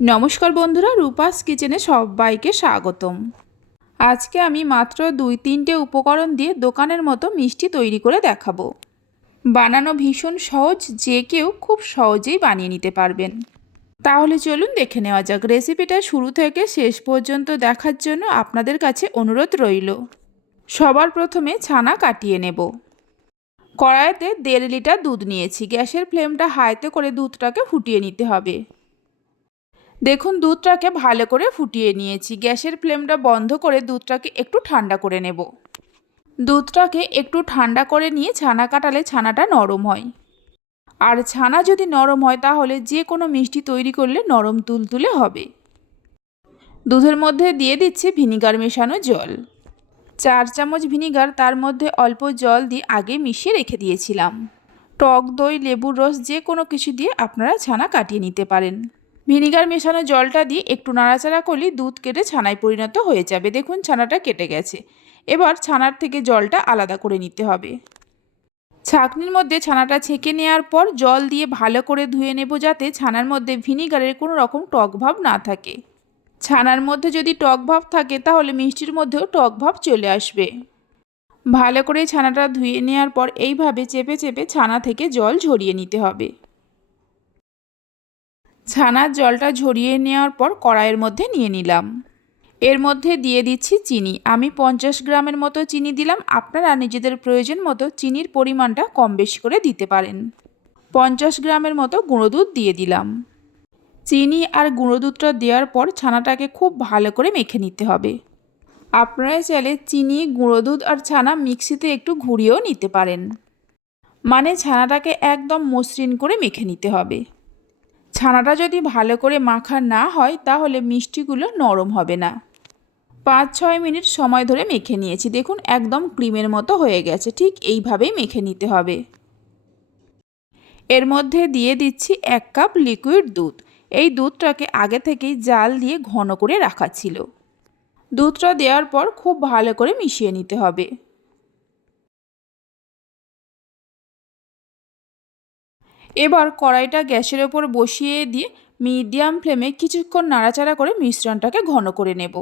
নমস্কার বন্ধুরা, রূপাস কিচেনে সবাইকে স্বাগতম। আজকে আমি মাত্র দুই তিনটে উপকরণ দিয়ে দোকানের মতো মিষ্টি তৈরি করে দেখাবো। বানানো ভীষণ সহজ, যে কেউ খুব সহজেই বানিয়ে নিতে পারবেন। তাহলে চলুন দেখে নেওয়া যাক। রেসিপিটা শুরু থেকে শেষ পর্যন্ত দেখার জন্য আপনাদের কাছে অনুরোধ রইল। সবার প্রথমে ছানা কাটিয়ে নেব। কড়াইতে দেড় লিটার দুধ নিয়েছি। গ্যাসের ফ্লেমটা হাইতে করে দুধটাকে ফুটিয়ে নিতে হবে। দেখুন, দুধটাকে ভালো করে ফুটিয়ে নিয়েছি। গ্যাসের ফ্লেমটা বন্ধ করে দুধটাকে একটু ঠান্ডা করে নেব। দুধটাকে একটু ঠান্ডা করে নিয়ে ছানা কাটালে ছানাটা নরম হয়। আর ছানা যদি নরম হয়, তাহলে যে কোনো মিষ্টি তৈরি করলে নরম তুলতুলে হবে। দুধের মধ্যে দিয়ে দিচ্ছি ভিনিগার মেশানো জল। চার চামচ ভিনিগার, তার মধ্যে অল্প জল দিয়ে আগে মিশিয়ে রেখে দিয়েছিলাম। টক দই, লেবুর রস, যে কোনো কিছু দিয়ে আপনারা ছানা কাটিয়ে নিতে পারেন। ভিনিগার মেশানো জলটা দিয়ে একটু নাড়াচাড়া করলে দুধ কেটে ছানায় পরিণত হয়ে যাবে। দেখুন, ছানাটা কেটে গেছে। এবার ছানার থেকে জলটা আলাদা করে নিতে হবে। ছাঁকনির মধ্যে ছানাটা ছেঁকে নেওয়ার পর জল দিয়ে ভালো করে ধুয়ে নেব যাতে ছানার মধ্যে ভিনিগারের কোনো রকম টক ভাব না থাকে। ছানার মধ্যে যদি টক ভাব থাকে, তাহলে মিষ্টির মধ্যেও টক ভাব চলে আসবে। ভালো করে ছানাটা ধুয়ে নেওয়ার পর এইভাবে চেপে চেপে ছানা থেকে জল ঝরিয়ে নিতে হবে। ছানার জলটা ঝরিয়ে নেওয়ার পর কড়াইয়ের মধ্যে নিয়ে নিলাম। এর মধ্যে দিয়ে দিচ্ছি চিনি। আমি পঞ্চাশ গ্রামের মতো চিনি দিলাম। আপনারা নিজেদের প্রয়োজন মতো চিনির পরিমাণটা কম বেশি করে দিতে পারেন। পঞ্চাশ গ্রামের মতো গুঁড়ো দুধ দিয়ে দিলাম। চিনি আর গুঁড়ো দুধটা দেওয়ার পর ছানাটাকে খুব ভালো করে মেখে নিতে হবে। আপনারা চাইলে চিনি, গুঁড়ো দুধ আর ছানা মিক্সিতে একটু ঘুরিয়েও নিতে পারেন। মানে ছানাটাকে একদম মসৃণ করে মেখে নিতে হবে। ছানাটা যদি ভালো করে মাখা না হয়, তাহলে মিষ্টিগুলো নরম হবে না। পাঁচ ছয় মিনিট সময় ধরে মেখে নিয়েছি। দেখুন, একদম ক্রিমের মতো হয়ে গেছে। ঠিক এইভাবেই মেখে নিতে হবে। এর মধ্যে দিয়ে দিচ্ছি এক কাপ লিকুইড দুধ। এই দুধটাকে আগে থেকেই জাল দিয়ে ঘন করে রাখা ছিল। দুধটা দেওয়ার পর খুব ভালো করে মিশিয়ে নিতে হবে। এবার কড়াইটা গ্যাসের ওপর বসিয়ে দিয়ে মিডিয়াম ফ্লেমে কিছুক্ষণ নাড়াচাড়া করে মিশ্রণটাকে ঘন করে নেব।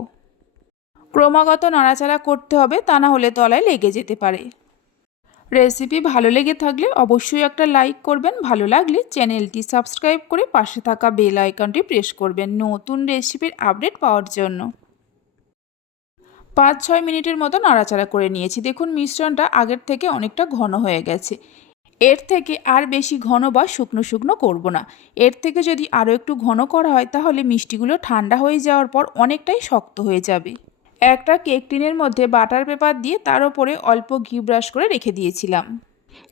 ক্রমাগত নাড়াচাড়া করতে হবে, তা না হলে তলায় লেগে যেতে পারে। রেসিপি ভালো লেগে থাকলে অবশ্যই একটা লাইক করবেন, ভালো লাগলে চ্যানেলটি সাবস্ক্রাইব করে পাশে থাকা বেল আইকনটি প্রেস করবেন নতুন রেসিপির আপডেট পাওয়ার জন্য। পাঁচ ছয় মিনিটের মতো নাড়াচাড়া করে নিয়েছি। দেখুন, মিশ্রণটা আগের থেকে অনেকটা ঘন হয়ে গেছে। এর থেকে আর বেশি ঘন বা শুকনো শুকনো করব না। এর থেকে যদি আরও একটু ঘন করা হয়, তাহলে মিষ্টিগুলো ঠান্ডা হয়ে যাওয়ার পর অনেকটাই শক্ত হয়ে যাবে। একটা কেক টিনের মধ্যে বাটার পেপার দিয়ে তার ওপরে অল্প ঘি ব্রাশ করে রেখে দিয়েছিলাম।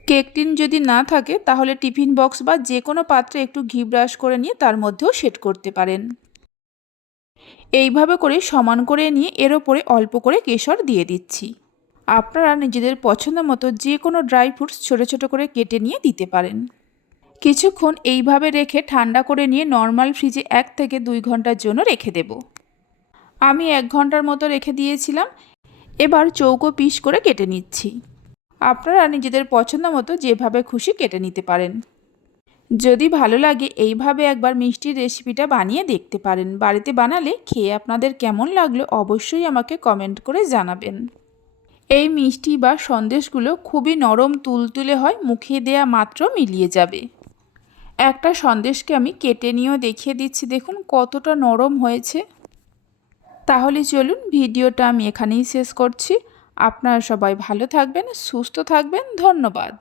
কেক টিন যদি না থাকে, তাহলে টিফিন বক্স বা যে কোনো পাত্রে একটু ঘি ব্রাশ করে নিয়ে তার মধ্যেও সেট করতে পারেন। এইভাবে করে সমান করে নিয়ে এর ওপরে অল্প করে কেশর দিয়ে দিচ্ছি। আপনারা নিজেদের পছন্দ মতো যে কোনো ড্রাই ফ্রুটস ছোটো ছোটো করে কেটে নিয়ে দিতে পারেন। কিছুক্ষণ এইভাবে রেখে ঠান্ডা করে নিয়ে নর্মাল ফ্রিজে এক থেকে দুই ঘণ্টার জন্য রেখে দেব। আমি এক ঘণ্টার মতো রেখে দিয়েছিলাম। এবার চৌকো পিস করে কেটে নিচ্ছি। আপনারা নিজেদের পছন্দ মতো যেভাবে খুশি কেটে নিতে পারেন। যদি ভালো লাগে এইভাবে একবার মিষ্টির রেসিপিটা বানিয়ে দেখতে পারেন। বাড়িতে বানালে খেয়ে আপনাদের কেমন লাগল অবশ্যই আমাকে কমেন্ট করে জানাবেন। এই মিষ্টি বা সন্দেশগুলো খুবই নরম তুলতুলে হয়, মুখে দেয়া মাত্র মিলিয়ে যাবে। একটা সন্দেশকে আমি কেটে নিয়েও দেখিয়ে দিচ্ছি, দেখুন কতটা নরম হয়েছে। তাহলে চলুন ভিডিওটা আমি এখানেই শেষ করছি। আপনারা সবাই ভালো থাকবেন, সুস্থ থাকবেন, ধন্যবাদ।